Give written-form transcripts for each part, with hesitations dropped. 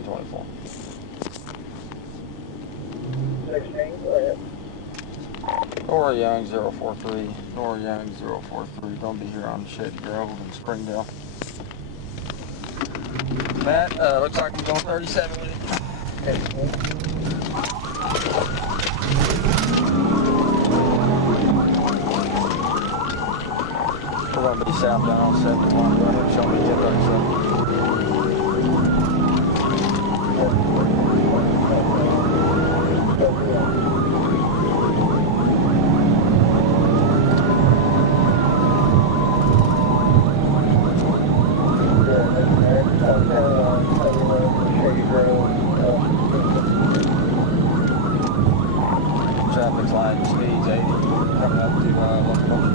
24. Nora Young 043. Nora Young 043. Gonna be here on Shady Grove in Springdale. Matt, looks like I'm going 37 with it. We're gonna be southbound on 71. Go ahead and show me 1037. Traffic's light, speeds 80, coming up to locomotion.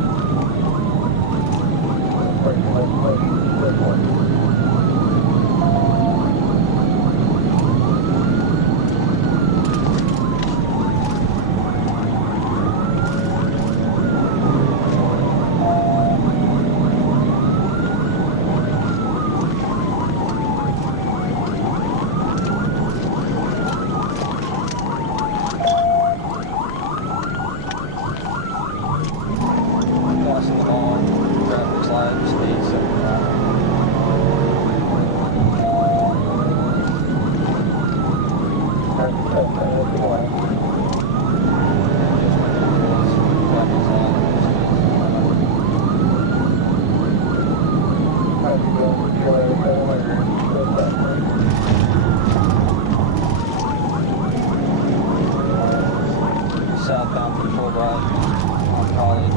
Southbound to full right on College.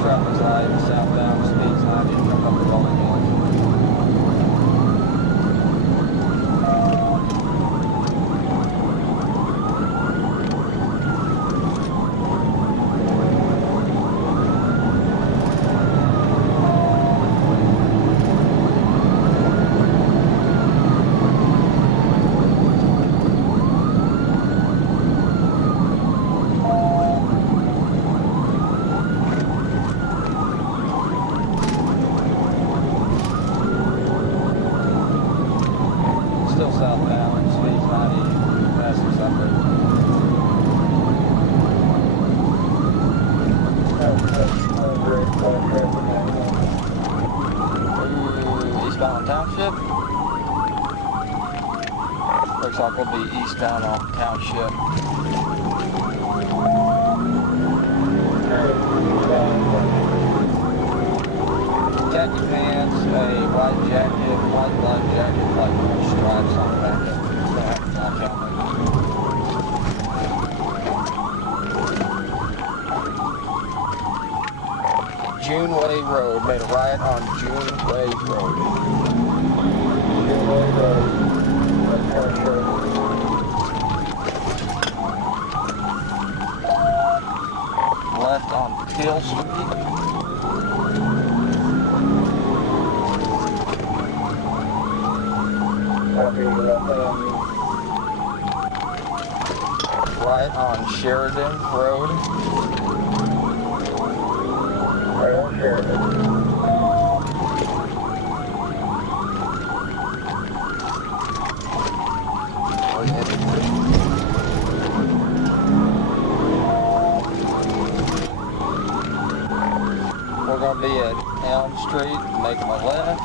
Traffic's light, southbound, speeds 90, come up the Rolling Hills. Still southbound, speeds 90, passing something. Eastbound on Township. Looks like we'll be eastbound on Township. Khaki pants, a white jacket, white light jacket, like stripes on the back of June Way Road, made a right on June Way Road. June Way Road, left on Hill Street. Right on Sheridan Road. Right on Sheridan. We're going to be at Elm Street, making a left.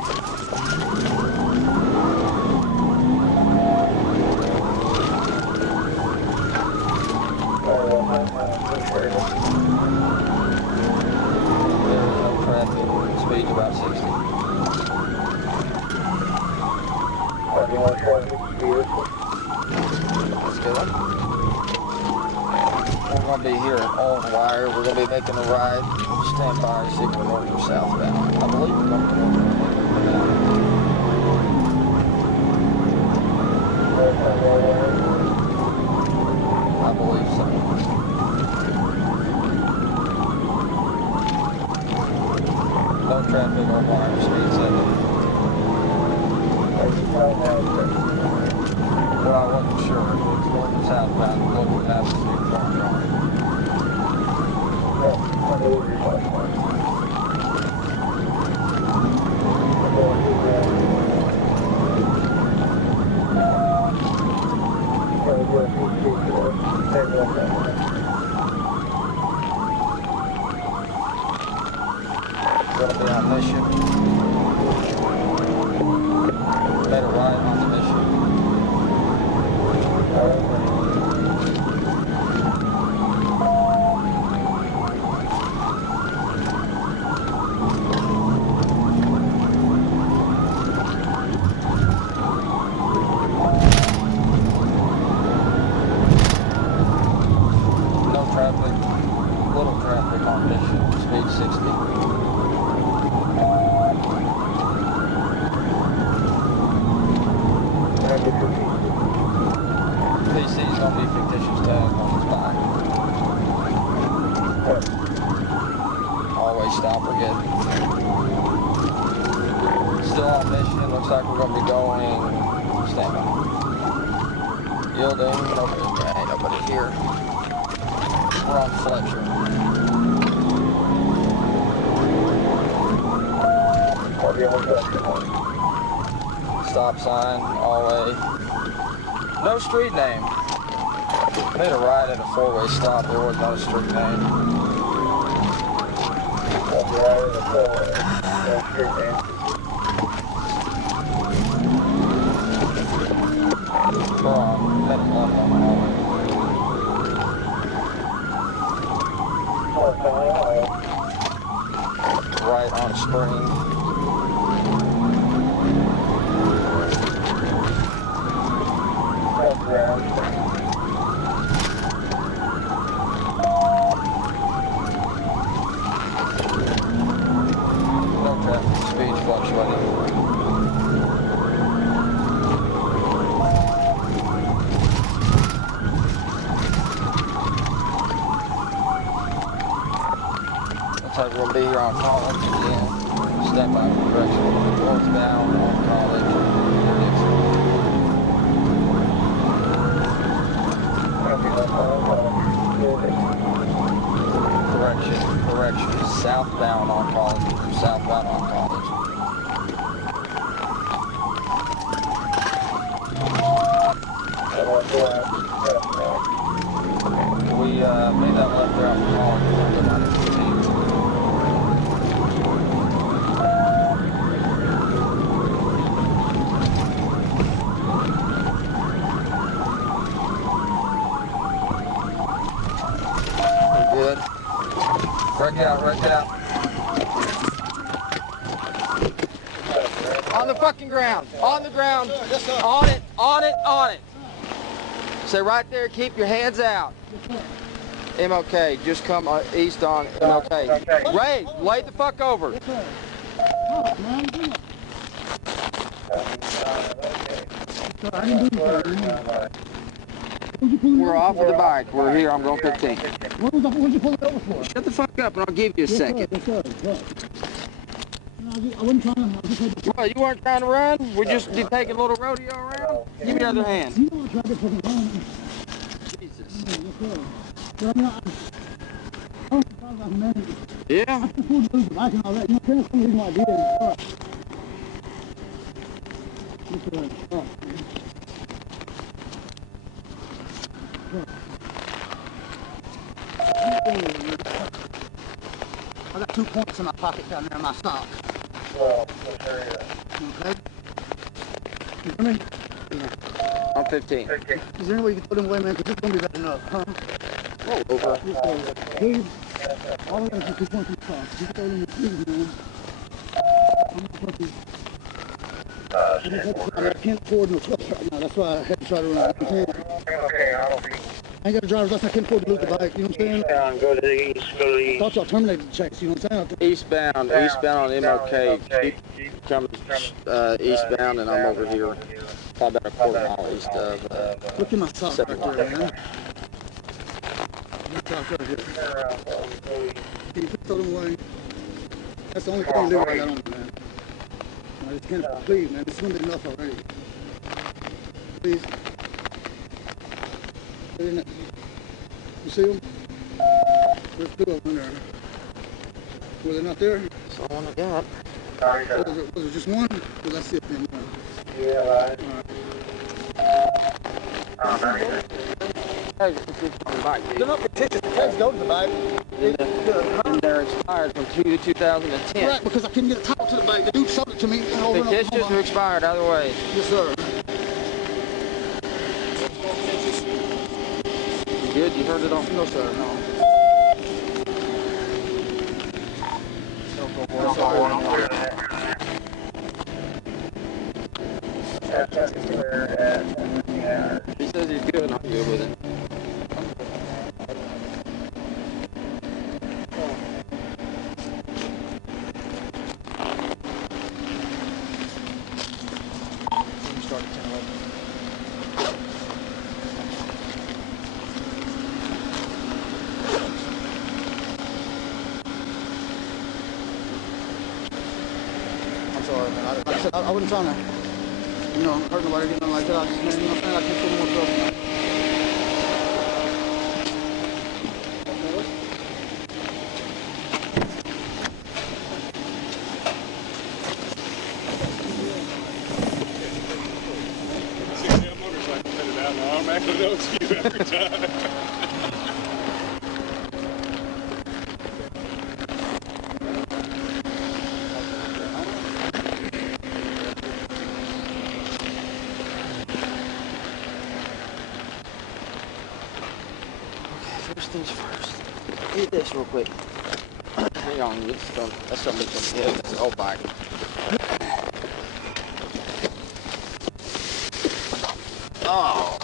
There's no traffic, speed about 60. Let's go. We're going to be here at Old Wire. We're going to be making a ride. Stand by, see if we're north or southbound. I believe we're going to be I believe so. No traffic on wire, speed 70. Well, I wasn't sure. It's north and southbound. Local map is too far gone. Gonna be on mission. Made a right on the mission. No traffic, little traffic on mission, speed 60. PC's gonna be fictitious tag on his bike. Always stop or get. Still on mission, looks like we're gonna be going, stand by. Yielding, ain't nobody here. We're on Fletcher. Stop sign, all way. No street name. Made a right at a four-way stop. There was not a street name. We're on. Met him left on the hallway. Right on Spring. No traffic, speed fluctuating. Looks like we'll be here on College again. Step by direction. Northbound on College. Correction. Southbound on College. Southbound on College. We made that left there on College. Good. Break out. On the fucking ground. On the ground. On it. Stay right there. Keep your hands out. MLK. Just come east on MLK. Ray, lay the fuck over. We're off of the bike. We're here. I'm going 15. What you pull it over for? Shut the fuck up and I'll give you a second. I wasn't trying to. Well, you weren't trying to run? We're just taking a little rodeo around? Give me the other hand. You know I tried to fucking run. Jesus. But I mean, I was surprised I managed. Yeah? I could afford to lose the bike and all that. You know, that's the reason why I did it. I got 2 points in my pocket down there in my sock. Okay? You hear me? Yeah. I'm 15. Is there any way you can throw them away, man? Because it's going to be bad enough, huh? Roll over. Dude, all I got is 2 points in my sock. You can throw them in the trees, man. I'm not fucking... I can't afford no trucks right now. That's why I had to try to run. Okay, I don't think. I ain't got a driver's license. I can't afford to lose the bike. You know what I'm saying? Go to the east, I thought y'all terminated the checks. You know what I'm saying? Eastbound on MLK. Keep coming eastbound, and I'm over here. Probably about a quarter mile east of. Look at my sock right there, man. My sock right here. Can you throw them away? That's the only thing I got on me, man. I just can't, please, man. This is gonna be enough already. Please. You see them? There's two of them in there. Were they not there? That's the one I got. Was it just one? Well, let's see if there's one. Yeah, right. Hey, on the bike, dude. They're not fictitious. The tags go to the bike. And they're expired from 2010. Right, because I couldn't get a title to the bike. The dude showed it to me. Fictitious or expired, either way. Yes, sir. You good? You heard it all? No, sir, no. He says he's good, I'm good with it. I'm sorry, man. Like I said, I wasn't trying to, hurt nobody or anything like that. I just, man, you know what I'm saying? I can't put more trouble. I'm actually know it's you every time. First things first. Eat this real quick. Hang on, that's something that's gonna hit this old bike. Oh.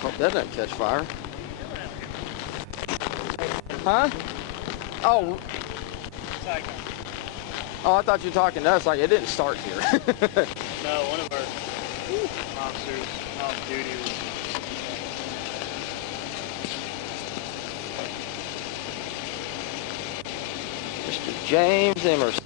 Hope that doesn't catch fire. Huh? Oh. Oh, I thought you were talking to us like it didn't start here. No, one of our officers off duty was Mr. James Emerson.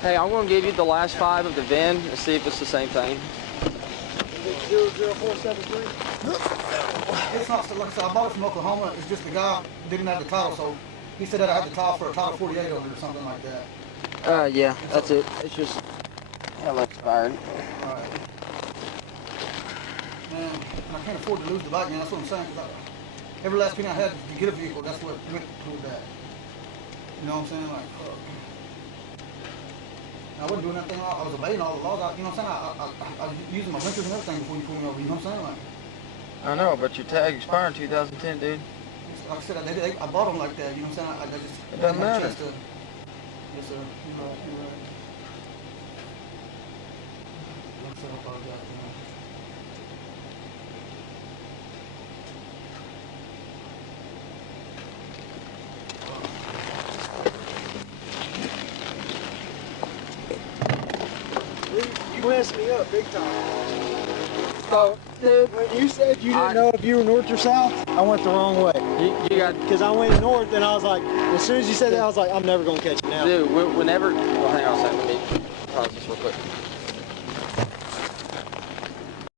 Hey, I'm going to give you the last 5 of the VIN and see if it's the same thing. 00473? It's not, like I said, I bought it from Oklahoma. It's just the guy didn't have the title, so he said that I had the title for a Title 48 on it or something like that. Yeah, that's it. It's just hell expired. Alright. Man, I can't afford to lose the bike, man. That's what I'm saying. Cause every last thing I had to get a vehicle, that's what went toward that. You know what I'm saying? Like, I wasn't doing anything. I was obeying all the laws. You know what I'm saying? I was using my blinkers and everything before you pulled me over. You know what I'm saying? Like, I know, but your tag expired in 2010, dude. like I said, I bought them like that. You know what I'm saying? I just It doesn't matter. Yes, sir. You're right. You're right. Like I said, I apologize. You messed me up big time. So, dude, When you said you didn't know if you were north or south, I went the wrong way. you got, Because I went north and I was like, as soon as you said that, I was like, I'm never going to catch it now. dude, whenever, well, hang on a second, let me pause this real quick.